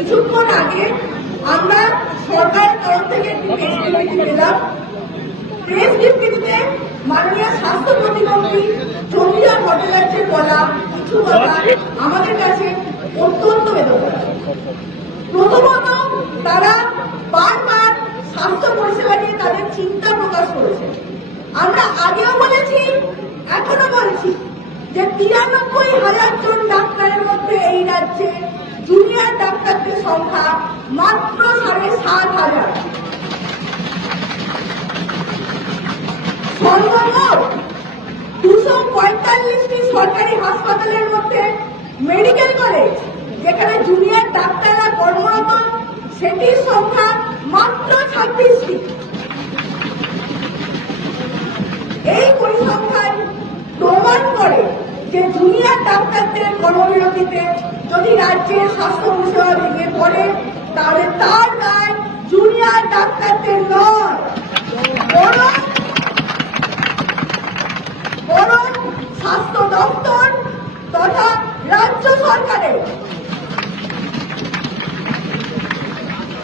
কিছুক্ষণ আগে আমরা সরকারের তরফ থেকে একটি প্রেস বিবৃতি পেলাম। প্রেস বিবৃতিতে মাননীয় স্বাস্থ্য প্রতিমন্ত্রী চন্ডিয়া ভট্টাচার্যের বলা কিছু কথা আমাদের কাছে অত্যন্ত বেদনাদায়ক। প্রথমত, তারা বারবার স্বাস্থ্য পরিষেবা নিয়ে তাদের চিন্তা প্রকাশ করেছে। আমরা আগেও বলেছি, এখনো বলছি যে 93,000 জন ডাক্তারের মধ্যে এই রাজ্যে জুনিয়র ডাক্তারদের সংখ্যা মাত্র 7,500। সর্বমোট 245টি সরকারি হাসপাতালের মধ্যে মেডিকেল কলেজ যেখানে জুনিয়র ডাক্তাররা কর্মরত, সেটির সংখ্যা মাত্র 26টি। এই পরিসংখ্যান প্রমাণ করে যে জুনিয়র ডাক্তারদের কর্মবিরতিতে যদি রাজ্যের স্বাস্থ্য পরিষেবা ভেঙে পড়ে, তাহলে তার দায় জুনিয়র ডাক্তারদের নয়, বরং স্বাস্থ্য দপ্তর তথা রাজ্য সরকারের।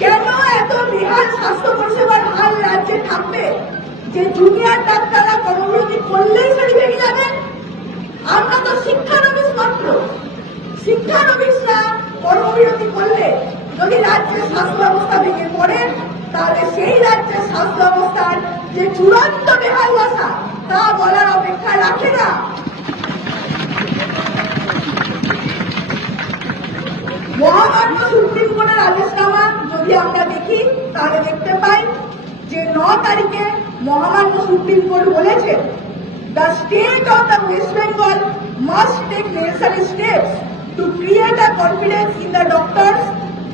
কেন এত বেহাল স্বাস্থ্য পরিষেবার হাল রাজ্যে থাকবে যে জুনিয়র ডাক্তাররা কর্মবিরতি করলেই সেটি ভেঙে যাবে? আমরা তো শিক্ষানবিশ মাত্র। শিক্ষানবিশরা কর্মবিরতি করলে যদি রাজ্যের স্বাস্থ্য ব্যবস্থা ভেঙে পড়ে, তাহলে সেই রাজ্যের স্বাস্থ্য ব্যবস্থার যে চূড়ান্ত বেহাল দশা তা বলার অপেক্ষা রাখে না। মহামান্য সুপ্রিম কোর্টের আদেশনামা যদি আমরা দেখি, তাহলে দেখতে পাই যে 9 তারিখে মহামান্য সুপ্রিম কোর্ট বলেছে, the state of the West Bengal must take necessary steps to create a confidence in the doctors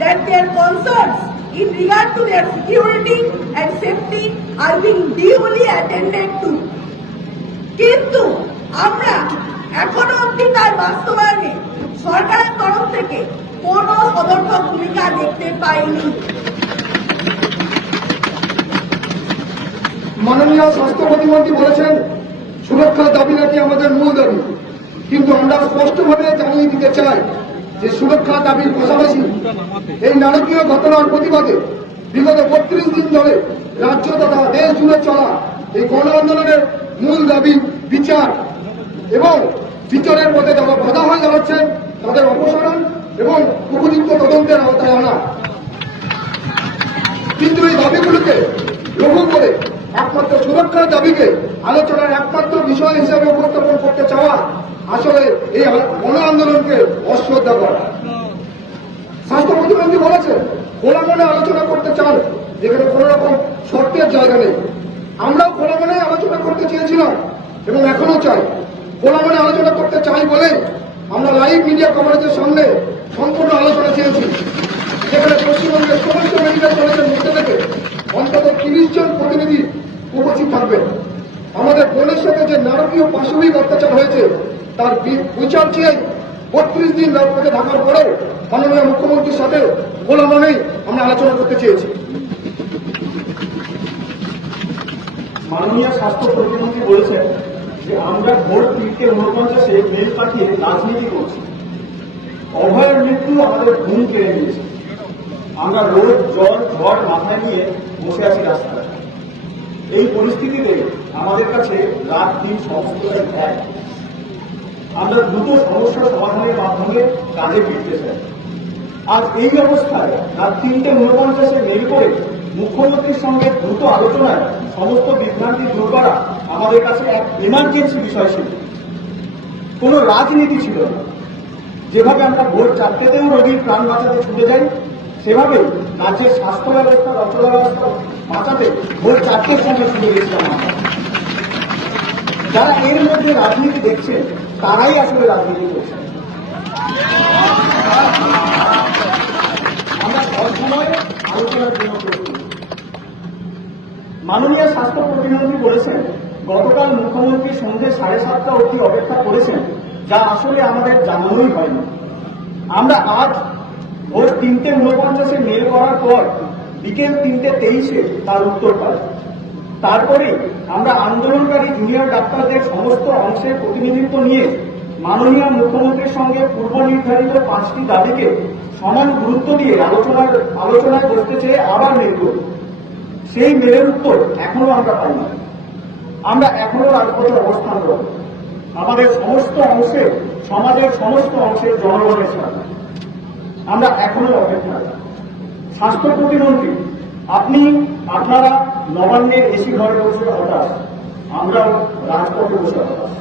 that their concerns in regard to their security and safety are being duly attended to. কিন্তু আমরা এখনো অব্দি তার বাস্তবায়নে সরকারের তরফ থেকে কোনো সদর্থক ভূমিকা দেখতে পাইনি। মাননীয় স্বাস্থ্য প্রতিমন্ত্রী বলেছেন, সুরক্ষার দাবি নাকি আমাদের মূল দাবি। কিন্তু আমরা স্পষ্টভাবে জানিয়ে দিতে চাই যে সুরক্ষার দাবির পাশাপাশি এই নারকীয় ঘটনার প্রতিবাদে বিগত 32 দিন ধরে রাজ্য তথা দেশ জুড়ে চলা এই গণ আন্দোলনের মূল দাবি বিচার এবং বিচারের পথে যারা বাধা হয়ে দাঁড়াচ্ছেন তাদের অপসারণ এবং উপযুক্ত তদন্তের আওতায় আনা। কিন্তু এই দাবিগুলোকে লক্ষ্য করে একমাত্র সুরক্ষার দাবিকে আলোচনার একমাত্র বিষয় হিসেবে উপস্থাপন করতে চাওয়া আসলে এই গণ আন্দোলনকে অশ্রদ্ধা করা। স্বাস্থ্য প্রতিমন্ত্রী বলেছেন, খোলা মনে আলোচনা করতে চান, যেখানে কোন রকম শর্তের জায়গা নেই। আমরাও খোলা মনে আলোচনা করতে চেয়েছিলাম এবং এখনো চাই। খোলা মনে আলোচনা করতে চাই বলে আমরা লাইভ মিডিয়া কভারেজের সামনে সম্পূর্ণ আলোচনা চেয়েছি, যেখানে পশ্চিমবঙ্গের সমস্ত মেডিকেল কলেজের মধ্যে থেকে অন্তত 30 জন প্রতিনিধি উপস্থিত থাকবেন। আমাদের বোনের সাথে যে নারকীয় পাশবিক অত্যাচার হয়েছে তার বিচার চেয়ে 32 দিন রাজপথে থাকার পরেও মাননীয় মুখ্যমন্ত্রীর সাথে খোলা মনেই আমরা আলোচনা করতে চেয়েছি। মাননীয় স্বাস্থ্য প্রতিমন্ত্রী বলেছেন যে আমরা ভোট 3:49 মেল পাঠিয়ে রাজনীতি করছি। অভয়ের মৃত্যু আমাদের ঘুম কেড়ে নিয়েছে। আমরা রোদ জল ঝড় মাথায় নিয়ে বসে আছি রাস্তায়। এই পরিস্থিতিতে আমাদের কাছে রাত দিন সমস্তটাই এক। আমরা দ্রুত সমস্যা সমাধানের মাধ্যমে কাজে ফিরতে চাই। আজ এই অবস্থায় রাত 3:49 মেল করে মুখ্যমন্ত্রীর সঙ্গে দ্রুত আলোচনায় সমস্ত বিভ্রান্তি দূর করা আমাদের কাছে এক ইমার্জেন্সি বিষয় ছিল, কোনো রাজনীতি ছিল না। যেভাবে আমরা ভোর 4টেতেও রোগীর প্রাণ বাঁচাতে ছুটে যাই, সেভাবে রাজ্যের স্বাস্থ্য ব্যবস্থা রচনা ব্যবস্থা বাঁচাতে ভোর 4টের সময় ছুটে গেছিলাম আমরা। যারা এর মধ্যে রাজনীতি দেখছে তারাই আসলে রাজনীতি করছে। আমরা সবসময় আলোচনার জন্য প্রস্তুত। মাননীয় স্বাস্থ্য প্রতিমন্ত্রী বলেছেন, গতকাল মুখ্যমন্ত্রী সন্ধ্যে 7:30টা অবধি অপেক্ষা করেছেন, যা আসলে আমাদের জানানোই হয়নি। আমরা আজ ভোর 3:49 মেল করার পর বিকেল 3:23 তার উত্তর পাই। তারপরে আমরা আন্দোলনকারী জুনিয়র ডাক্তারদের সমস্ত অংশের প্রতিনিধিত্ব নিয়ে মাননীয় মুখ্যমন্ত্রীর সঙ্গে পূর্ব নির্ধারিত 5টি দাবিকে সমান গুরুত্ব দিয়ে আলোচনায় বসতে চেয়ে আবার মেল করি। সেই মেলের উত্তর এখনো আমরা পাই না। আমরা এখনো রাজপথে অবস্থান করব আমাদের সমস্ত অংশের, সমাজের সমস্ত অংশের জনগণের সাথে। আমরা এখনো অপেক্ষায়। স্বাস্থ্য প্রতিমন্ত্রী, আপনারা নবান্নের এসি ঘরে বসে হতাশ, আমরাও রাজপথে বসে হতাশ।